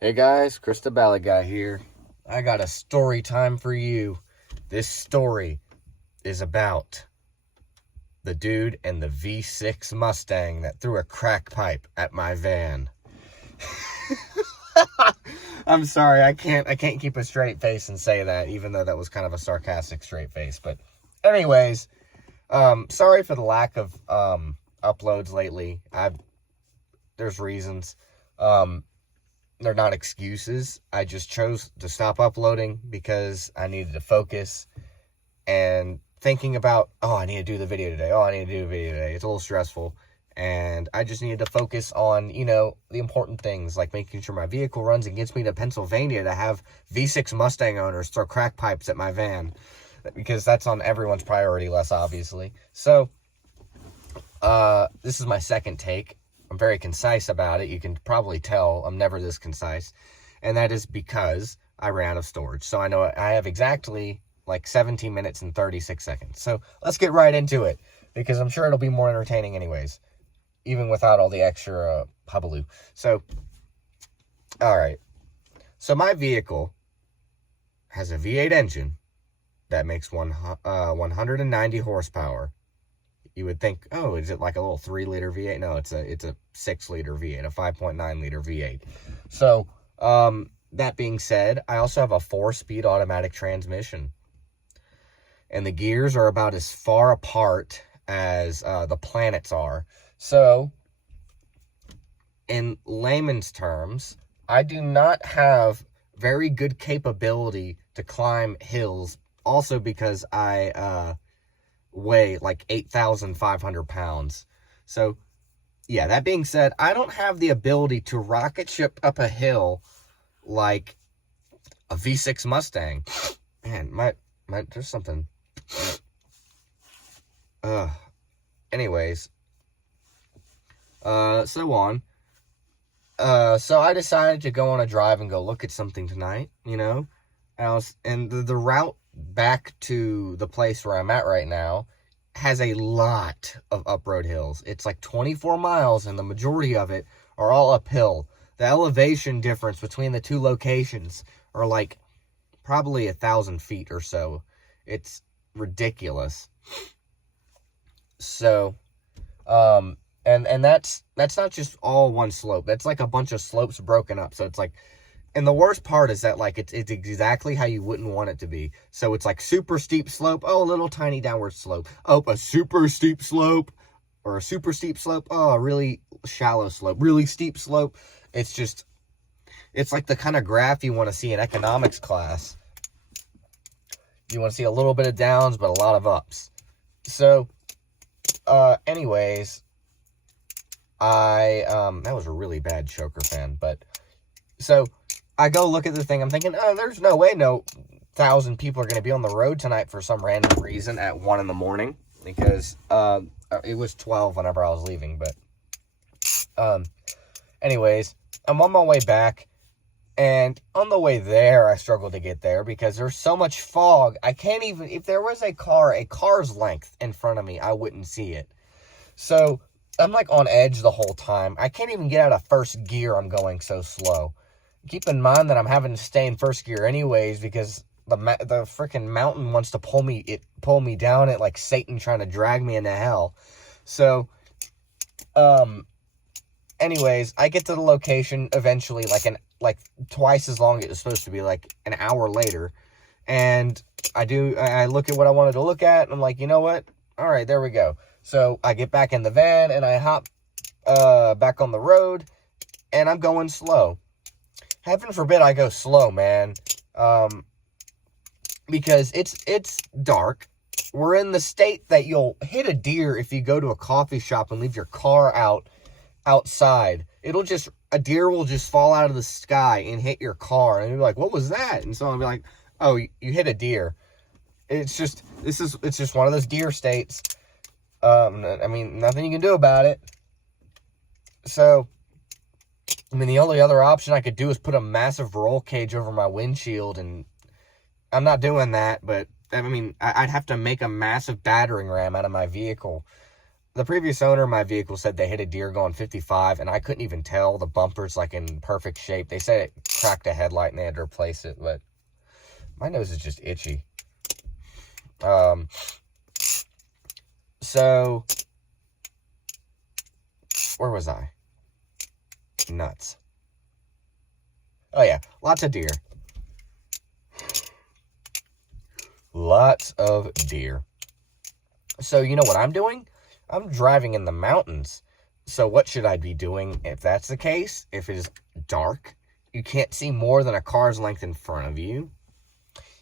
Hey guys, Chris the Ballad Guy here. I got a story time for you. This story is about the dude and the V6 Mustang that threw a crack pipe at my van. I'm sorry, I can't keep a straight face and say that, even though that was kind of a sarcastic straight face. But anyways, sorry for the lack of uploads lately. There's reasons. They're not excuses. I just chose to stop uploading because I needed to focus and thinking about, I need to do the video today. It's a little stressful. And I just needed to focus on, the important things, like making sure my vehicle runs and gets me to Pennsylvania to have V6 Mustang owners throw crack pipes at my van. Because that's on everyone's priority list, obviously. So, this is my second take. I'm very concise about it. You can probably tell I'm never this concise. And that is because I ran out of storage. So I know I have exactly like 17 minutes and 36 seconds. So let's get right into it, because I'm sure it'll be more entertaining anyways, even without all the extra hullabaloo. So, all right. So my vehicle has a V8 engine that makes 190 horsepower. You would think, is it like a little 3-liter V8? No, it's a 6-liter V8, a 5.9-liter V8. So, that being said, I also have a 4-speed automatic transmission. And the gears are about as far apart as the planets are. So, in layman's terms, I do not have very good capability to climb hills. Also because I weigh like 8,500 pounds. So, yeah, that being said, I don't have the ability to rocket ship up a hill like a V6 Mustang. Man, there's something. Anyways. So on. So I decided to go on a drive and go look at something tonight, and the route back to the place where I'm at right now has a lot of up-road hills. It's like 24 miles, and the majority of it are all uphill. The elevation difference between the two locations are like probably 1,000 feet or so. It's ridiculous. So, and that's not just all one slope. That's like a bunch of slopes broken up. So it's like, and the worst part is that, like, it's exactly how you wouldn't want it to be. So it's like super steep slope. Oh, a little tiny downward slope. Oh, a super steep slope. Or a super steep slope. Oh, a really shallow slope. Really steep slope. It's like the kind of graph you want to see in economics class. You want to see a little bit of downs, but a lot of ups. So, anyways, that was a really bad choker fan, but, so, I go look at the thing, I'm thinking, there's no way 1,000 people are going to be on the road tonight for some random reason at 1 in the morning, because, it was 12 whenever I was leaving, but, anyways, I'm on my way back, and on the way there, I struggled to get there, because there's so much fog, I can't even, if there was a car's length in front of me, I wouldn't see it. So, I'm like on edge the whole time. I can't even get out of first gear, I'm going so slow. Keep in mind that I'm having to stay in first gear anyways, because the freaking mountain wants to pull me down it like Satan trying to drag me into hell. So, anyways, I get to the location eventually, like twice as long as it was supposed to be, like an hour later. And I look at what I wanted to look at, and I'm like, you know what? All right, there we go. So I get back in the van, and I hop back on the road, and I'm going slow. Heaven forbid I go slow, man. Because it's dark. We're in the state that you'll hit a deer if you go to a coffee shop and leave your car outside. A deer will just fall out of the sky and hit your car. And you'll be like, what was that? And someone will be like, oh, you hit a deer. It's just one of those deer states. I mean, nothing you can do about it. So, I mean, the only other option I could do is put a massive roll cage over my windshield, and I'm not doing that, but, I mean, I'd have to make a massive battering ram out of my vehicle. The previous owner of my vehicle said they hit a deer going 55, and I couldn't even tell. The bumper's, like, in perfect shape. They said it cracked a headlight and they had to replace it. But my nose is just itchy. So, where was I? Nuts. Oh yeah, lots of deer. Lots of deer. So, you know what I'm doing? I'm driving in the mountains. So what should I be doing if that's the case? If it is dark, you can't see more than a car's length in front of you,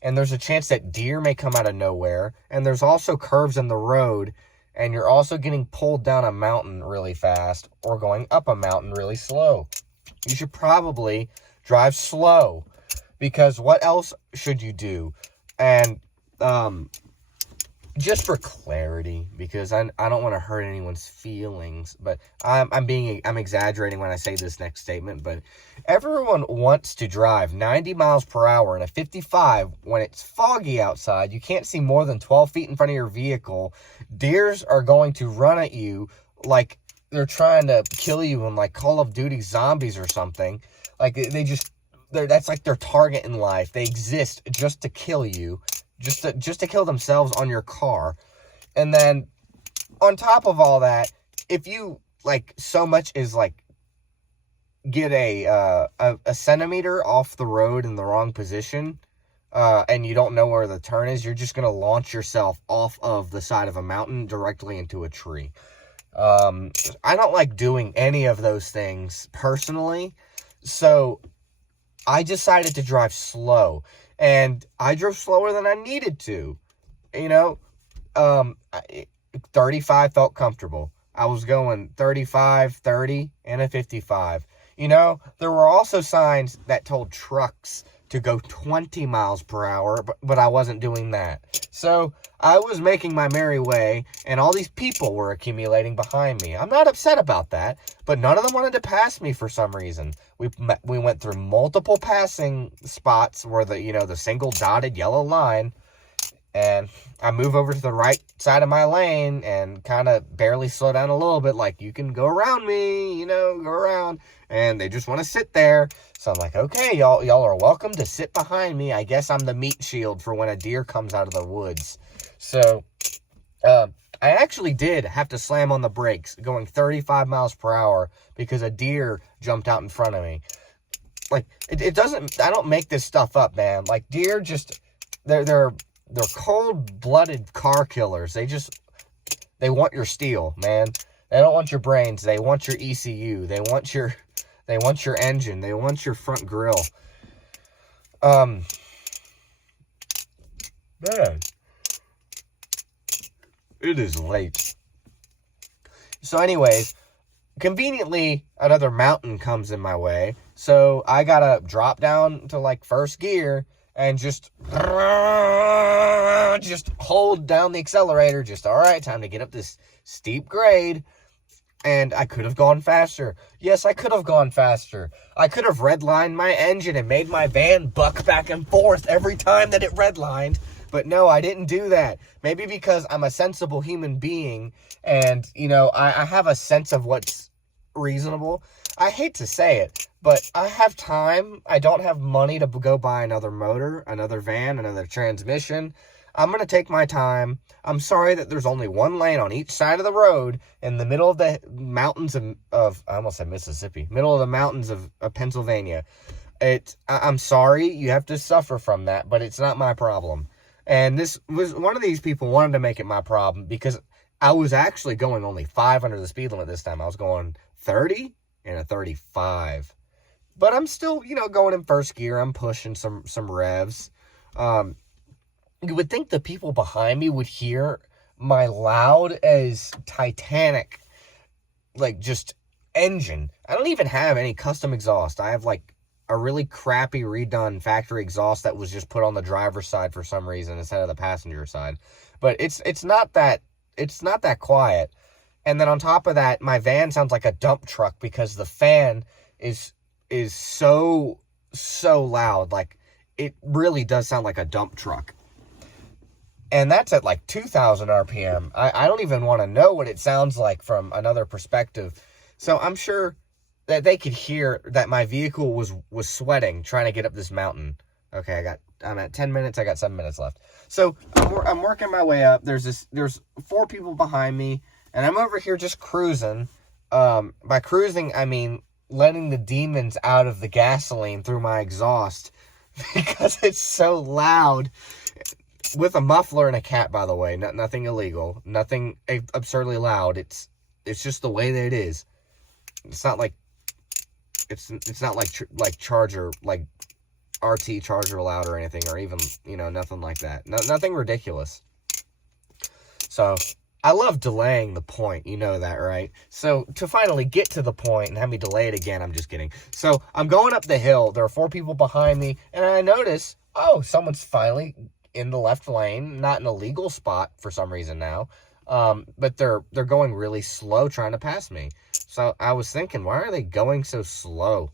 and there's a chance that deer may come out of nowhere, and there's also curves in the road, and you're also getting pulled down a mountain really fast or going up a mountain really slow. You should probably drive slow, because what else should you do? And just for clarity, because I don't want to hurt anyone's feelings, but I'm exaggerating when I say this next statement, but everyone wants to drive 90 miles per hour in a 55 when it's foggy outside. You can't see more than 12 feet in front of your vehicle. Deers are going to run at you like they're trying to kill you in like Call of Duty Zombies or something. Like that's like their target in life. They exist just to kill you. Just to kill themselves on your car. And then on top of all that, if you like so much as like get a centimeter off the road in the wrong position, and you don't know where the turn is, you're just going to launch yourself off of the side of a mountain directly into a tree. I don't like doing any of those things personally, so I decided to drive slow. And I drove slower than I needed to. You know, 35 felt comfortable. I was going 35, 30, and a 55. You know, there were also signs that told trucks to go 20 miles per hour, but I wasn't doing that. So I was making my merry way, and all these people were accumulating behind me. I'm not upset about that, but none of them wanted to pass me for some reason. We went through multiple passing spots where the single dotted yellow line, and I move over to the right side of my lane and kind of barely slow down a little bit, like, you can go around me, go around. And they just want to sit there. So I'm like, okay, y'all are welcome to sit behind me. I guess I'm the meat shield for when a deer comes out of the woods. So I actually did have to slam on the brakes going 35 miles per hour because a deer jumped out in front of me. Like, it doesn't, I don't make this stuff up, man. Like, deer just, they're cold-blooded car killers. They want your steel, man. They don't want your brains. They want your ECU. They want your engine. They want your front grille. Man. It is late. So anyways, conveniently, another mountain comes in my way. So I gotta drop down to like first gear and just hold down the accelerator. All right, time to get up this steep grade. And I could have gone faster. Yes, I could have gone faster. I could have redlined my engine and made my van buck back and forth every time that it redlined. But no, I didn't do that. Maybe because I'm a sensible human being and, I have a sense of what's reasonable. I hate to say it, but I have time. I don't have money to go buy another motor, another van, another transmission. I'm going to take my time. I'm sorry that there's only one lane on each side of the road in the middle of the mountains of I almost said Mississippi, middle of the mountains of Pennsylvania. I'm sorry you have to suffer from that, but it's not my problem. And this was one of these people wanted to make it my problem because I was actually going only 5 under the speed limit this time. I was going 30 and a 35. But I'm still, going in first gear. I'm pushing some revs. You would think the people behind me would hear my loud as Titanic, like, just engine. I don't even have any custom exhaust. I have, like, a really crappy redone factory exhaust that was just put on the driver's side for some reason instead of the passenger side. But it's not that quiet. And then on top of that, my van sounds like a dump truck because the fan is so loud. Like, it really does sound like a dump truck. And that's at like 2,000 RPM. I don't even want to know what it sounds like from another perspective. So I'm sure that they could hear that my vehicle was sweating trying to get up this mountain. Okay, I'm at 10 minutes. I got 7 minutes left. So I'm working my way up. There's 4 people behind me, and I'm over here just cruising. By cruising, I mean letting the demons out of the gasoline through my exhaust because it's so loud. With a muffler and a cat, by the way. Nothing illegal. Nothing absurdly loud. It's just the way that it is. It's not like Charger, like RT Charger loud or anything, or even, nothing like that. Nothing ridiculous. So, I love delaying the point. You know that, right? So, to finally get to the point and have me delay it again, I'm just kidding. So, I'm going up the hill. There are 4 people behind me, and I notice, someone's finally in the left lane, not an illegal spot for some reason now. But they're going really slow trying to pass me. So I was thinking, why are they going so slow?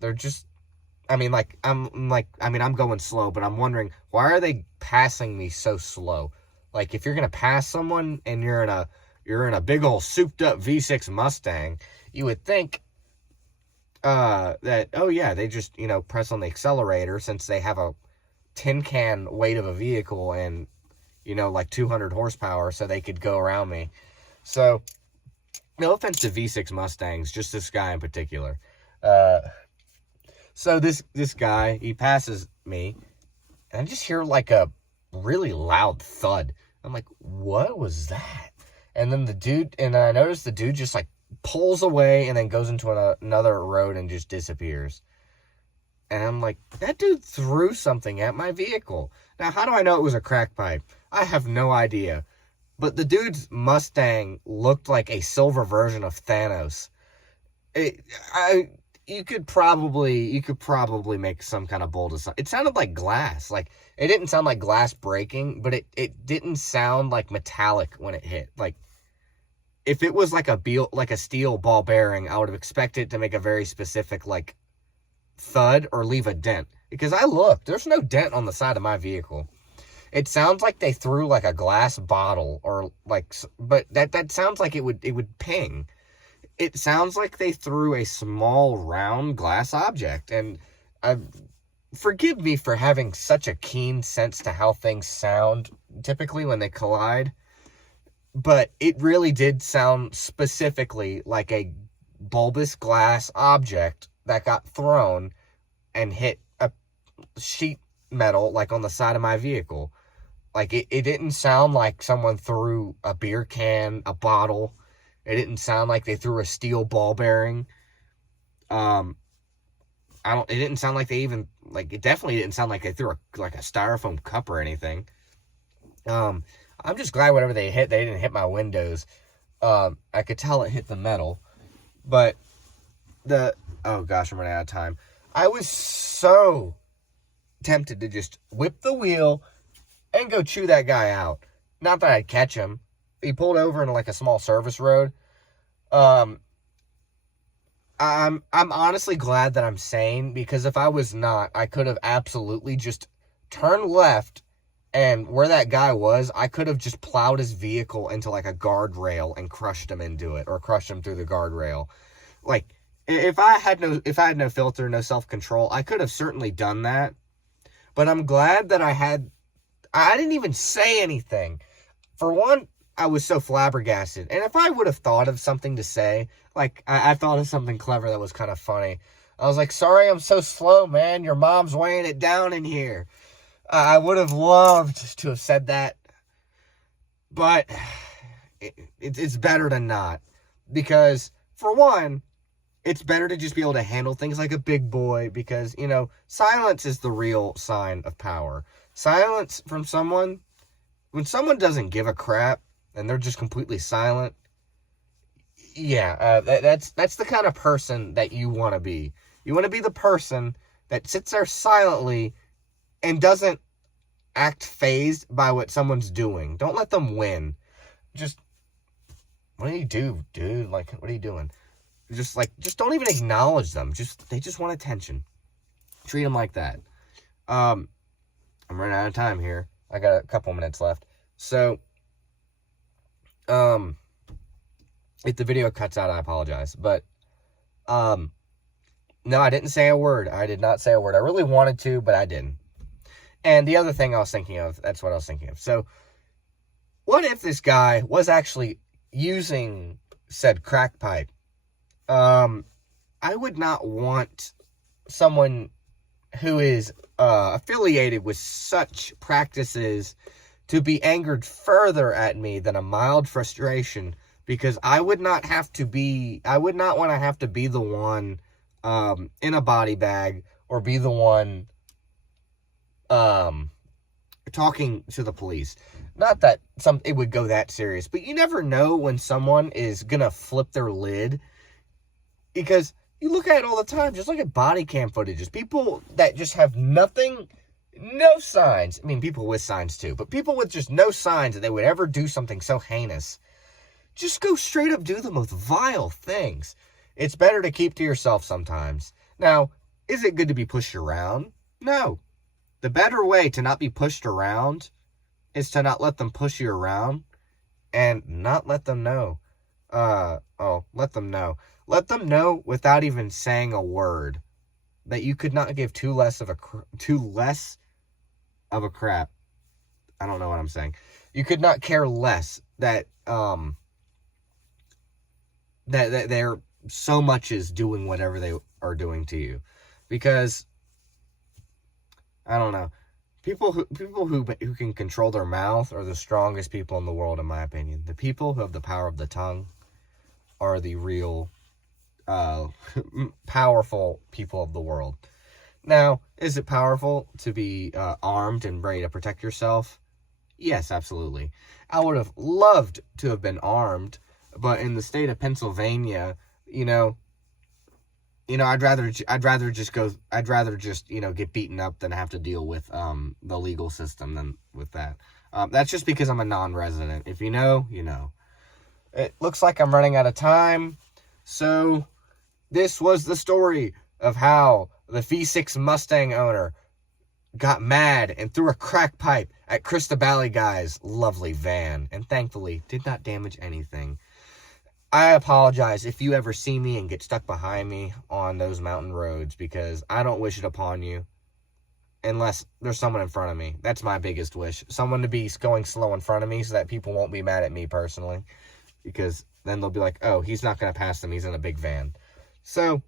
They're just, I'm going slow, but I'm wondering, why are they passing me so slow? Like, if you're going to pass someone and you're in a big old souped up V6 Mustang, you would think, that, oh yeah, they just, press on the accelerator since they have a tin can weight of a vehicle and, like 200 horsepower, so they could go around me. So, no offense to V6 Mustangs, just this guy in particular. So this guy, he passes me, and I just hear like a really loud thud. I'm like, what was that? And then I noticed the dude just like pulls away and then goes into another road and just disappears. And I'm like, that dude threw something at my vehicle. Now, how do I know it was a crack pipe? I have no idea. But the dude's Mustang looked like a silver version of Thanos. You could probably make some kind of bold assumption. It sounded like glass. Like, it didn't sound like glass breaking, but it didn't sound like metallic when it hit. Like, if it was like a steel ball bearing, I would have expected it to make a very specific, like, thud or leave a dent, because I looked, there's no dent on the side of my vehicle. It sounds like they threw like a glass bottle or like, but that sounds like it would ping. It sounds like they threw a small round glass object. And forgive me for having such a keen sense to how things sound typically when they collide, but it really did sound specifically like a bulbous glass object that got thrown and hit a sheet metal, like on the side of my vehicle. Like, it didn't sound like someone threw a beer can, a bottle. It didn't sound like they threw a steel ball bearing. It didn't sound like they even, like, it definitely didn't sound like they threw a styrofoam cup or anything. I'm just glad whatever they hit, they didn't hit my windows. I could tell it hit the metal, but oh gosh, I'm running out of time. I was so tempted to just whip the wheel and go chew that guy out. Not that I'd catch him. He pulled over in like a small service road. I'm honestly glad that I'm sane, because if I was not, I could have absolutely just turned left, and where that guy was, I could have just plowed his vehicle into like a guardrail and crushed him into it, or crushed him through the guardrail. Like, if I had no filter, no self-control, I could have certainly done that. But I'm glad that I didn't even say anything. For one, I was so flabbergasted. And if I would have thought of something to say, like, I thought of something clever that was kind of funny. I was like, sorry I'm so slow, man. Your mom's weighing it down in here. I would have loved to have said that. But it's better to not. Because, for one, it's better to just be able to handle things like a big boy, because, silence is the real sign of power. Silence from someone, when someone doesn't give a crap and they're just completely silent, that's the kind of person that you want to be. You want to be the person that sits there silently and doesn't act fazed by what someone's doing. Don't let them win. Just, what do you do, dude? Like, what are you doing? Just don't even acknowledge them. They just want attention. Treat them like that. I'm running out of time here. I got a couple minutes left. So, if the video cuts out, I apologize. But, No, I didn't say a word. I did not say a word. I really wanted to, but I didn't. And the other thing I was thinking of, that's what I was thinking of. So, what if this guy was actually using said crack pipe? I would not want someone who is affiliated with such practices to be angered further at me than a mild frustration, because I would not want to have to be the one in a body bag, or be the one talking to the police. Not that it would go that serious, but you never know when someone is gonna flip their lid, because you look at it all the time. Just look at body cam footages. People that just have nothing, no signs. I mean, people with signs too, but people with just no signs that they would ever do something so heinous, just go straight up do the most vile things. It's better to keep to yourself sometimes. Now, is it good to be pushed around? No. The better way to not be pushed around is to not let them push you around, and not let them know. Let them know. Let them know without even saying a word that you could not give too less of a crap. I don't know what I'm saying. You could not care less that that they're so much as doing whatever they are doing to you, because I don't know. People who can control their mouth are the strongest people in the world, in my opinion. The people who have the power of the tongue are the real powerful people of the world. Now, is it powerful to be armed and ready to protect yourself? Yes, absolutely. I would have loved to have been armed, but in the state of Pennsylvania, I'd rather just get beaten up than have to deal with the legal system than with that. That's just because I'm a non-resident. If you know, you know. It looks like I'm running out of time, so this was the story of how the V6 Mustang owner got mad and threw a crack pipe at Krista Bally Guy's lovely van, and thankfully did not damage anything. I apologize if you ever see me and get stuck behind me on those mountain roads, because I don't wish it upon you unless there's someone in front of me. That's my biggest wish. Someone to be going slow in front of me so that people won't be mad at me personally, because then they'll be like, oh, he's not going to pass them. He's in a big van. So,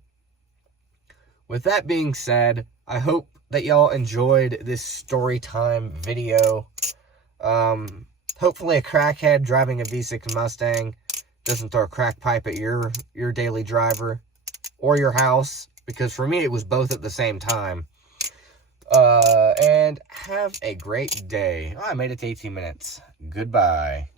with that being said, I hope that y'all enjoyed this story time video. Hopefully a crackhead driving a V6 Mustang doesn't throw a crack pipe at your daily driver or your house, because for me it was both at the same time. And have a great day. Oh, I made it to 18 minutes. Goodbye.